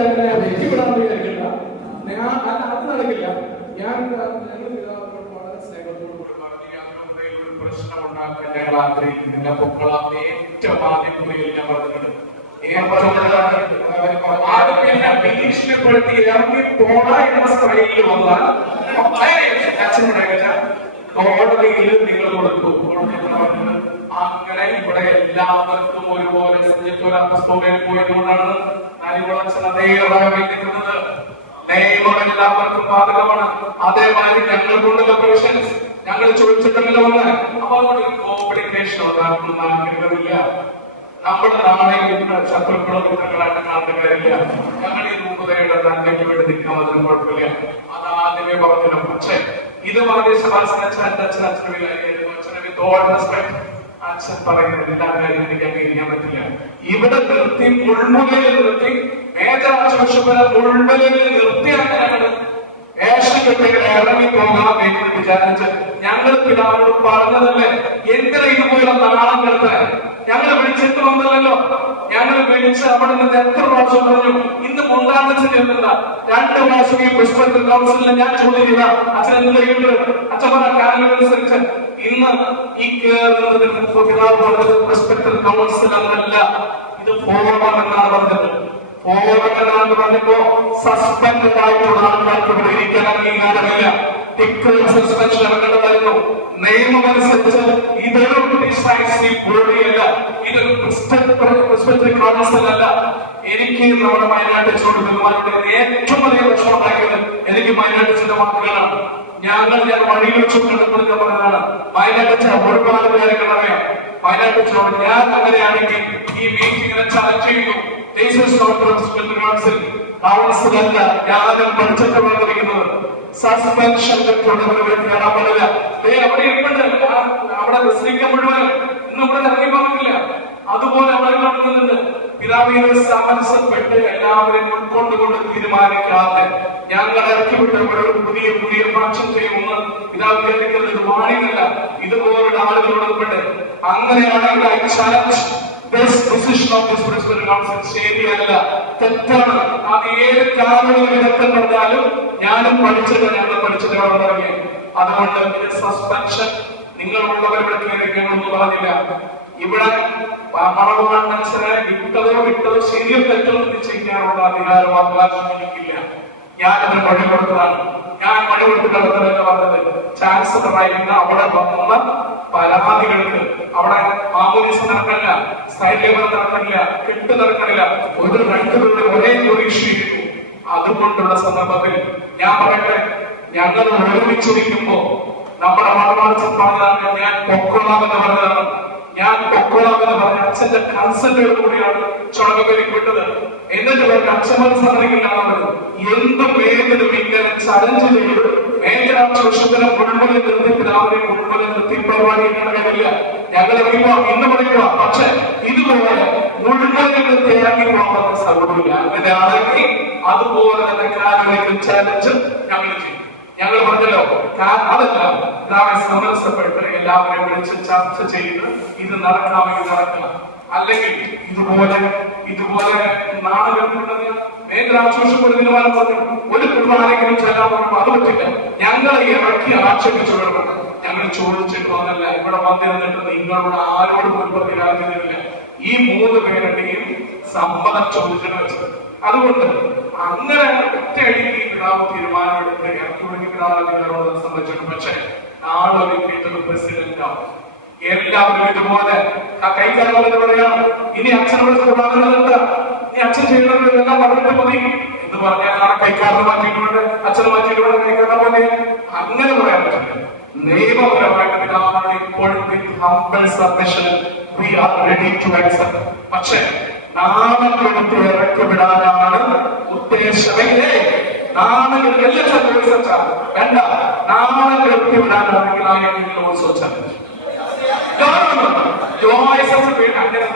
വെറുതെ അങ്ങനെ വെച്ച് വിടാൻ ഞാൻ അല്ല അത് നടക്കില്ല. ഞാൻ വളരെ സ്നേഹത്തോട് ഒരു പ്രശ്നം ഉണ്ടാക്കാൻ ഞങ്ങൾ ആഗ്രഹിക്കുന്നില്ല പൊക്കളാം ഏറ്റവും ആദ്യം കുറിയിൽ ഞാൻ പറഞ്ഞിട്ടുണ്ട്. ഭീഷണിപ്പെടുത്തി ഇറങ്ങി പോണ എന്ന സ്റ്റൈലിൽ വന്നാൽ കോടതിയിൽ നിങ്ങൾ പറഞ്ഞത് അങ്ങനെ ഇവിടെ എല്ലാവർക്കും ഒരുപോലെ എല്ലാവർക്കും ബാധകമാണ് അതേമാതിരി ഞങ്ങൾ കൊണ്ടുള്ള പ്രൊവിഷൻസ് ഞങ്ങൾ ചോദിച്ചിട്ടുണ്ടല്ലോ നമ്മുടെ നാളെയും ശത്രുക്കളോ മിത്രങ്ങളായിട്ട് കാര്യമില്ല ഞങ്ങൾ ഈ രൂപതയുടെ നന്മയ്ക്ക് വേണ്ടി നിൽക്കാൻ കുഴപ്പമില്ല അത് ആദ്യമേ പക്ഷേ ഇത് പറഞ്ഞ ശുപാർശന അച്ഛൻ അച്ഛൻ പറയുന്ന എല്ലാ കാര്യം എനിക്ക് പറ്റില്ല. ഇവിടെ നിർത്തി മുൾമുലയിൽ നിർത്തി. മേജർ ആശുപത്രി മുൾമുലയിൽ നിർത്തി അങ്ങനെയാണ് ഏഷ്യൻ കുട്ടികൾ ഇറങ്ങി പോകാം എന്ന് വിചാരിച്ച് ഞങ്ങൾ പിതാവിനോട് പറഞ്ഞതല്ലേ? എന്തിനാ ഇതുപോലെ നാളം കിടത്താൻ? ഞങ്ങൾ വിളിച്ചിട്ട് ഒന്നല്ലല്ലോ. ഞങ്ങൾ വിളിച്ച് അവിടെ നിന്ന് എത്ര പ്രാവശ്യം പറഞ്ഞു ഇന്ന് മുണ്ടാന്ന് ചെല്ലുന്നില്ല രണ്ട് പ്രാവശ്യം ഈ പുഷ്പത്തിൽ കൗൺസിലിൽ ഞാൻ ചോദിക്കുന്ന അച്ഛൻ എന്ത് അച്ഛൻ പറഞ്ഞ കാര്യങ്ങളനുസരിച്ച് ഇന്ന് ഈ കേറുന്നതിന് പറഞ്ഞത് പുഷ്പത്തിൽ കൗൺസിൽ എന്നല്ല ഇത് ഫോറം എന്നാണ് പറഞ്ഞത്. ഫോറമെന്നാന്ന് പറഞ്ഞപ്പോ സസ്പെൻഡ് ആയിട്ടുള്ള ആൾക്കാർക്ക് ഇവിടെ ഇരിക്കാൻ അംഗീകാരമില്ല. Ticket suspension ഇറങ്ങേണ്ടതായിരുന്നു. നിയമമനുസരിച്ച് ഇതൊരു ബോഡിയല്ല. പ്രിസ്പെക്ടറി കൗൺസിൽ അല്ല എനിക്ക് നമ്മുടെ വയനാട്ടിനോട് ബഹുമാനത്തിന് ഏറ്റവും വലിയ ഉണ്ടാക്കിയത് എനിക്ക് വയനാട്ടിന്റെ വാക്കുകളാണ്. ഞങ്ങൾ ഞാൻ വഴിയിൽ വെച്ചു കണ്ടപ്പോൾ പറഞ്ഞതാണ്. വയനാട്ടിൽ ഒരുപാട് കാര്യങ്ങൾ അറിയാം. വയനാട്ടിനോട് ഞാൻ അങ്ങനെയാണെങ്കിൽ ഈ മീറ്റിംഗിനെ ചലഞ്ച് ചെയ്യുന്നു. ജീസസ് കൗൺസിൽ കൗൺസിലല്ല ഞാനും പഠിച്ചിട്ട് പറഞ്ഞിരിക്കുന്നത് സസ്പെൻഷൻ കാണാൻ പാടില്ല. അവിടെ ആ, അവിടെ പ്രസംഗിക്കാൻ മുഴുവൻ. ഇന്ന് ഇവിടെ ഇറങ്ങി പറഞ്ഞില്ല അതുപോലെ അവിടെ കാണുന്നുണ്ട് പിതാവിനെ സമരസപ്പെട്ട് എല്ലാവരെയും ഉൾക്കൊണ്ടുകൊണ്ട് തീരുമാനിക്കാതെ ഞങ്ങൾ ഇറക്കി വിട്ടപ്പോഴും പുതിയ പുതിയ പ്രാക്ഷത്തെയും ചെയ്യുമെന്ന് പിതാവ് കേൾക്കുന്നത് ഇത് വാണിയല്ല ഇതുപോലുള്ള ആളുകളോട് അങ്ങനെയാണെങ്കിൽ തെറ്റാണ്. ഏത് കാരണങ്ങൾ വിദഗ്ധൻ പറഞ്ഞാലും ഞാനും പഠിച്ചത് ഞങ്ങൾ പഠിച്ചത് അതുകൊണ്ട് ഇത് സസ്പെൻഷൻ നിങ്ങളുള്ളവരുടെ കയറിക്കണമെന്ന് പറഞ്ഞില്ല. ഇവിടെ മറവ് മനുഷ്യരെ വിട്ടതോ വിട്ടതോ ശരിയോ തെറ്റോ നിശ്ചയിക്കാനുള്ള അധികാരം അവകാശം എനിക്കില്ല. ഞാനതിന് വഴി കൊടുത്തതാണ് ഞാൻ വഴി കൊടുത്ത് കിടന്നതെന്ന് പറഞ്ഞത് ചാൻസലർ ആയിരുന്ന അവിടെ വന്ന പരാതികൾക്ക് അവിടെ മാമോദിസം നടക്കണില്ല സൈഡ് ലേബർ കെട്ട് നടക്കണില്ല. ഒരു രണ്ടുപേരുടെ ഒരേ ഒരു ഇഷ്യൂ അതുകൊണ്ടുള്ള സന്ദർഭത്തിൽ ഞാൻ പറയട്ടെ ഞങ്ങൾ ഒരുമിച്ചിരിക്കുമ്പോ നമ്മുടെ മണവാഴ്ച പറഞ്ഞതാണ് ഞാൻ പൊക്കോളാമെന്ന് പറഞ്ഞതാണ്. ഞാൻ പൊക്കോളാമെന്ന് പറഞ്ഞ അച്ഛന്റെ കൺസെന്റോട് കൂടിയാണ് ചുണകലേക്ക് വിട്ടത് എന്നിട്ട് പറഞ്ഞ അച്ഛൻ സമ്മതിക്കില്ലാന്ന് എന്ത് ഏതിനും ഇങ്ങനെ ചലഞ്ച് ചെയ്ത്. പക്ഷെ ഇതുപോലെ അതുപോലെ തന്നെ ചലഞ്ച് ഞങ്ങൾ ചെയ്യും. ഞങ്ങൾ പറഞ്ഞല്ലോ അതെല്ലാം പിതാവെ സമരസപ്പെട്ട് എല്ലാവരെയും വിളിച്ച് ചർച്ച ചെയ്ത് ഇത് നടക്കാമെങ്കിൽ നടക്കണം. അല്ലെങ്കിൽ ഇതുപോലെ ഇതുപോലെ നാടകം തീരുമാനം പറഞ്ഞു ഒരു കുടുംബാരെങ്കിലും പറഞ്ഞു അത് പറ്റില്ല ഞങ്ങളെ ഇറക്കി ആക്ഷേപിച്ചു വേണം ഞങ്ങൾ ചോദിച്ചിട്ട് വന്നല്ല ഇവിടെ വന്നിരുന്നിട്ട് നിങ്ങളോട് ആരോടും ഒരു പ്രതികാരത്തിനില്ല ഈ മൂന്ന് പേരുടെയും സമ്മതം ചോദിച്ചിട്ട് വെച്ചത് അതുകൊണ്ട് അങ്ങനെ ഒറ്റയടിക്ക് കിടാവ് തീരുമാനമെടുത്ത് ഇറക്കി പിതാവിനോട് സംബന്ധിച്ചു പക്ഷേ നാളെ ഒരു പ്രസിഡന്റ് എല്ലാവരും ഇതുപോലെ കൈകാര്യം പറയാം ഇനി അച്ഛനോട് കുർബാനുണ്ട് ഇനി അച്ഛൻ പറഞ്ഞിട്ട് മതി എന്ന് പറഞ്ഞാൽ നാളെ കൈക്കാരനെ മാറ്റിയിട്ടുണ്ട് അച്ഛനെ മാറ്റിയിട്ടുണ്ട് കൈക്കാരനെ പോലെ അങ്ങനെ പറയാൻ പറ്റില്ല. നിയമപരമായിട്ട് പിതാവിനോട് ഇപ്പോഴും humble submission we are ready to accept പക്ഷേ നാണം ഇറക്കിവിടാനാണ് ഉദ്ദേശമില്ലേ വിടാനാണ് ഉദ്ദേശമെങ്കിലേ നാണം എല്ലാ ചർച്ച വേണ്ട നാണം കെട്ടി വിടാനാണെങ്കിൽ ആയെങ്കിലും ഉത്സവം ജോയ്സ് അങ്ങനെ